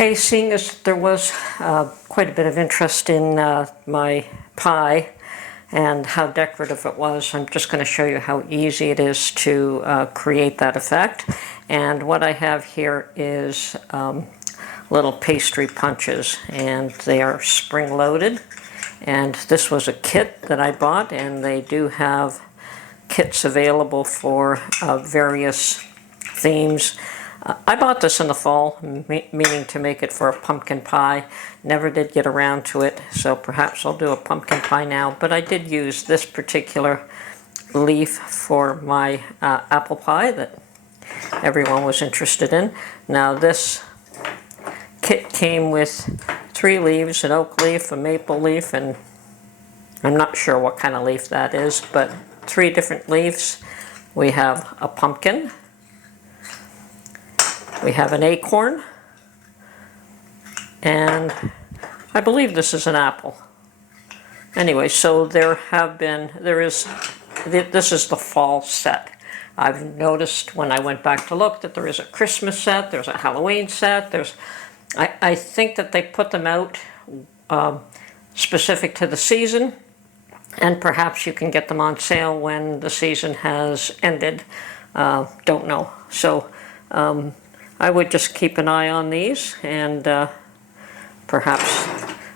Okay, seeing as there was quite a bit of interest in my pie and how decorative it was, I'm just going to show you how easy it is to create that effect. And what I have here is little pastry punches, and they are spring-loaded. And this was a kit that I bought, and they do have kits available for various themes. I bought this in the fall, meaning to make it for a pumpkin pie. Never did get around to it, so perhaps I'll do a pumpkin pie now. But I did use this particular leaf for my apple pie that everyone was interested in. Now this kit came with 3 leaves, an oak leaf, a maple leaf, and I'm not sure what kind of leaf that is, but 3 different leaves. We have a pumpkin. We have an acorn, and I believe this is an apple. Anyway, so this is the fall set. I've noticed when I went back to look that there is a Christmas set, there's a Halloween set, I think that they put them out specific to the season, and perhaps you can get them on sale when the season has ended. Don't know. So I would just keep an eye on these, and perhaps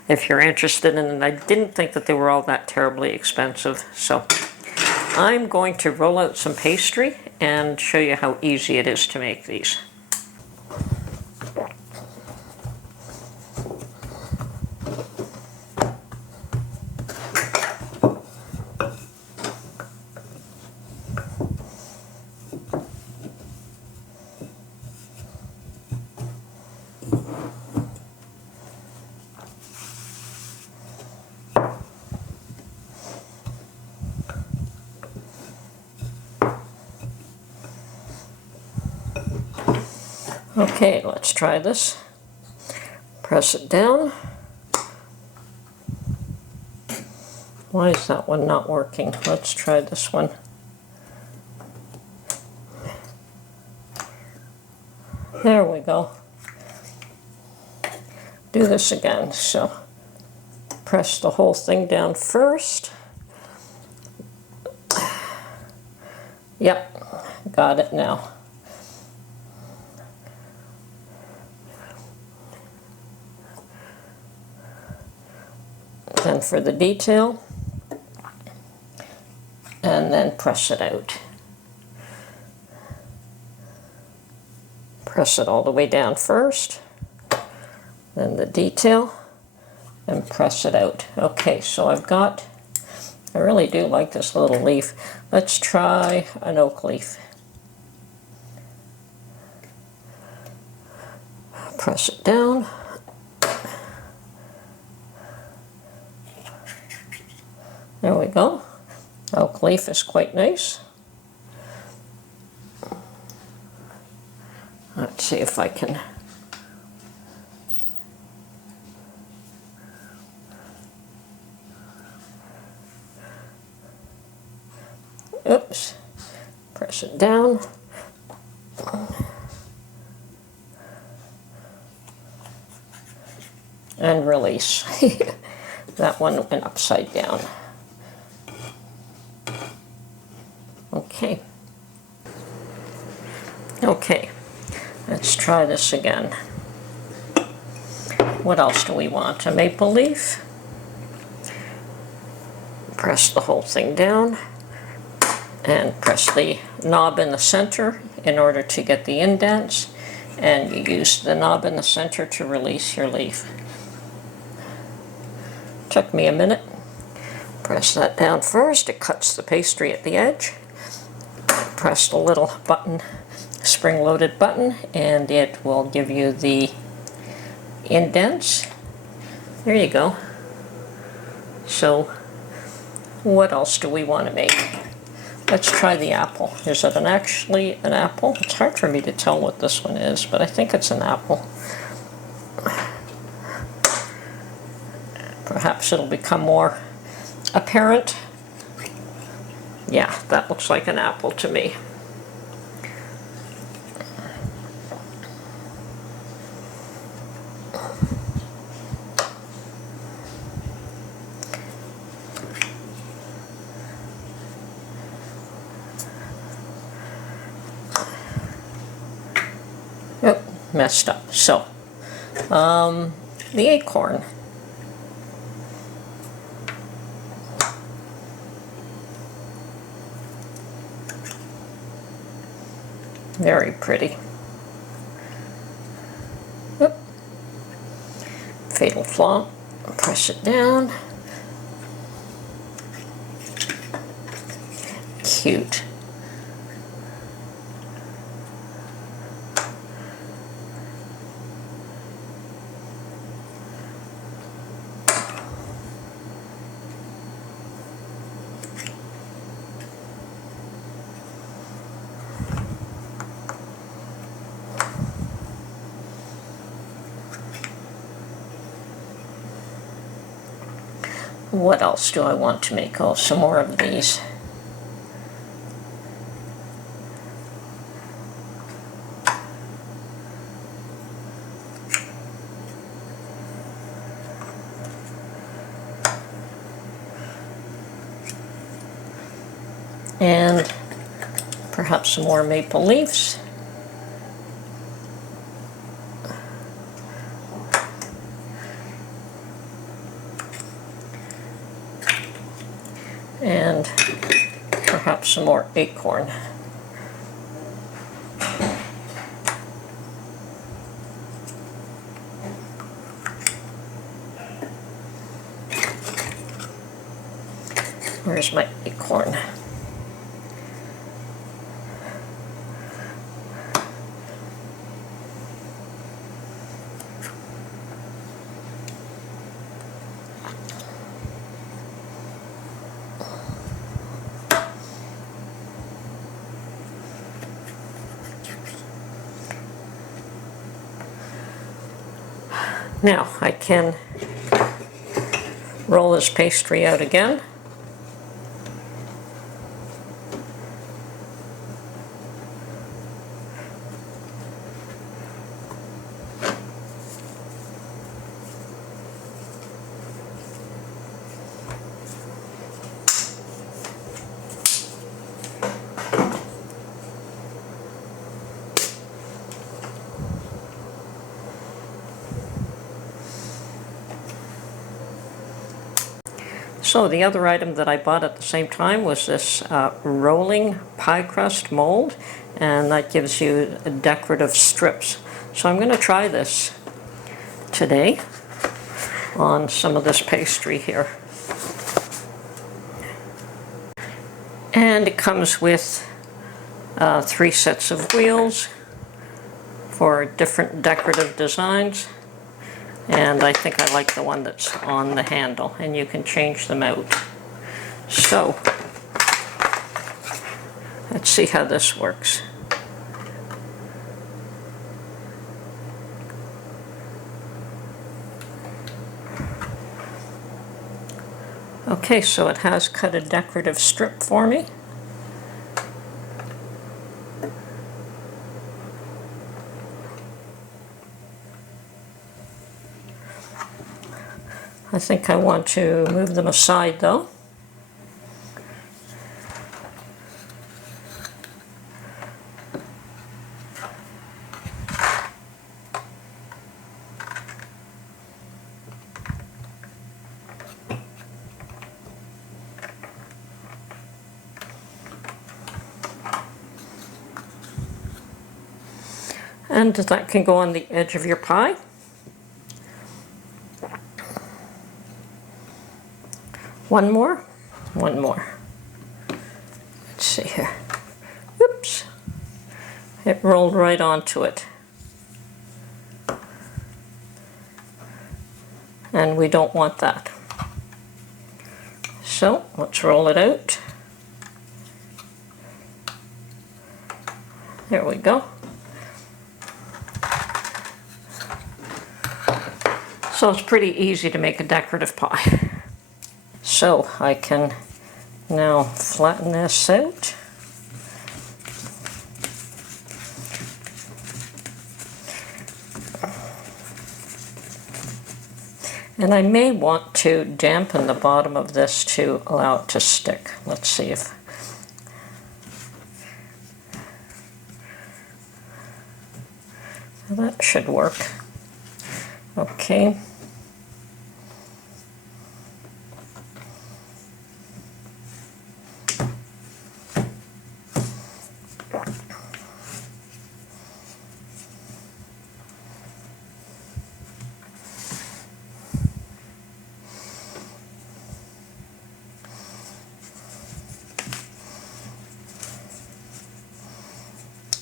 if you're interested in it. I didn't think that they were all that terribly expensive. So I'm going to roll out some pastry and show you how easy it is to make these. Okay, let's try this. Press it down. Why is that one not working? Let's try this one. There we go. Do this again. So press the whole thing down first. Yep, got it now. Then for the detail, and then press it out. Press it all the way down first, then the detail, and press it out. Okay, so I really do like this little leaf. Let's try an oak leaf. Press it down. There we go. Oak leaf is quite nice. Let's see if I can. Oops. Press it down. And release. That one went upside down. Okay, let's try this again. What else do we want? A maple leaf. Press the whole thing down and press the knob in the center in order to get the indents, and you use the knob in the center to release your leaf. Took me a minute. Press that down first. It cuts the pastry at the edge. Press the little button, spring-loaded button, and it will give you the indents. There you go. So what else do we want to make? Let's try the apple. Is it actually an apple? It's hard for me to tell what this one is, but I think it's an apple. Perhaps it'll become more apparent. Yeah, that looks like an apple to me. messed up. So, the acorn. Very pretty. Oop. Fatal flaw. Press it down. Cute. What else do I want to make? Oh, some more of these. And perhaps some more maple leaves. And perhaps some more acorn. Where's my acorn? Now I can roll this pastry out again. So the other item that I bought at the same time was this rolling pie crust mold, and that gives you decorative strips. So I'm going to try this today on some of this pastry here. And it comes with 3 sets of wheels for different decorative designs. And I think I like the one that's on the handle, and you can change them out. So, let's see how this works. Okay, so it has cut a decorative strip for me. I think I want to move them aside though. And that can go on the edge of your pie. One more. Let's see here. Oops. It rolled right onto it. And we don't want that. So let's roll it out. There we go. So it's pretty easy to make a decorative pie. So I can now flatten this out. And I may want to dampen the bottom of this to allow it to stick. Let's see if... That should work. Okay.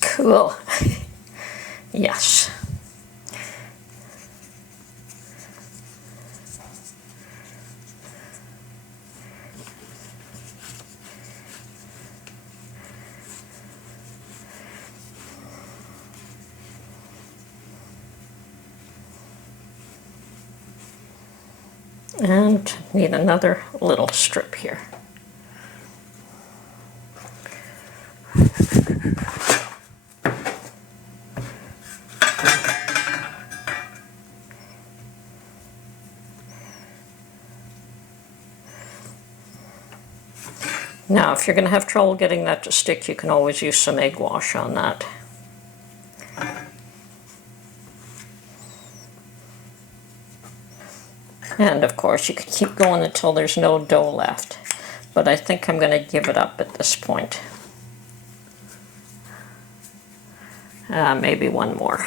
Cool. Yes. And need another little strip here. Now, if you're going to have trouble getting that to stick, you can always use some egg wash on that. And of course, you can keep going until there's no dough left. But I think I'm going to give it up at this point. Maybe one more.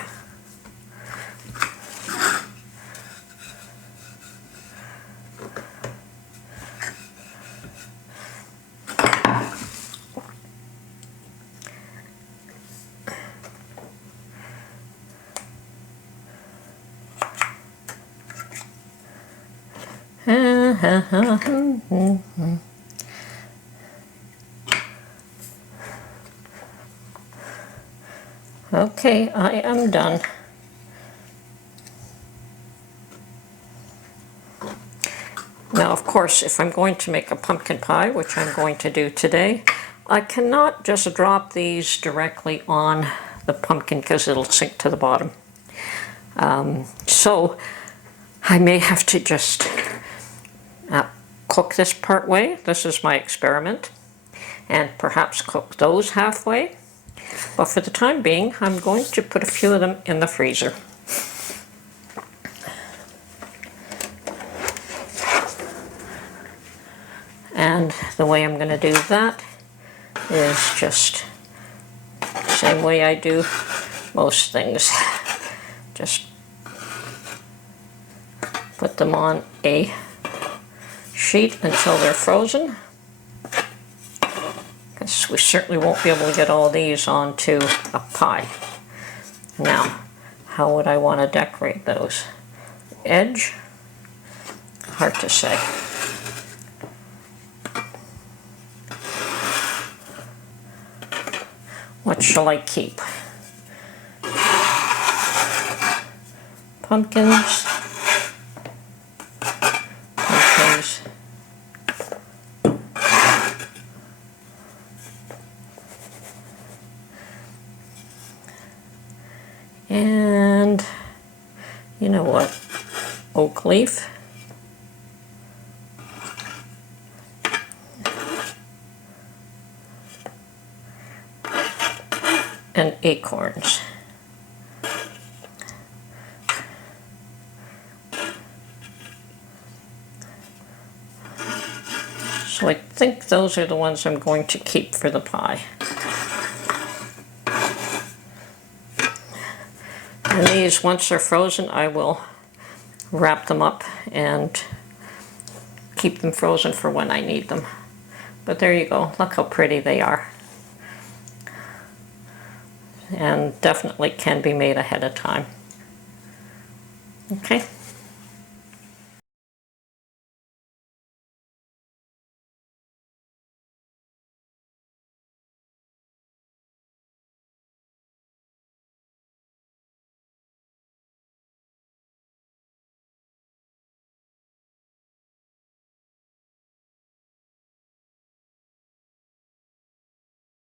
Okay, I am done. Now, of course, if I'm going to make a pumpkin pie, which I'm going to do today, I cannot just drop these directly on the pumpkin because it'll sink to the bottom. So I may have to just cook this part way. This is my experiment. And perhaps cook those halfway. But for the time being, I'm going to put a few of them in the freezer. And the way I'm going to do that is just the same way I do most things. Just put them on a sheet until they're frozen. Because we certainly won't be able to get all these onto a pie. Now, how would I want to decorate those? Edge? Hard to say. What shall I keep? Pumpkins. Pumpkins. And you know what? Oak leaf. And acorns. So I think those are the ones I'm going to keep for the pie. And these, once they're frozen, I will wrap them up and keep them frozen for when I need them. But there you go. Look how pretty they are. And definitely can be made ahead of time. Okay.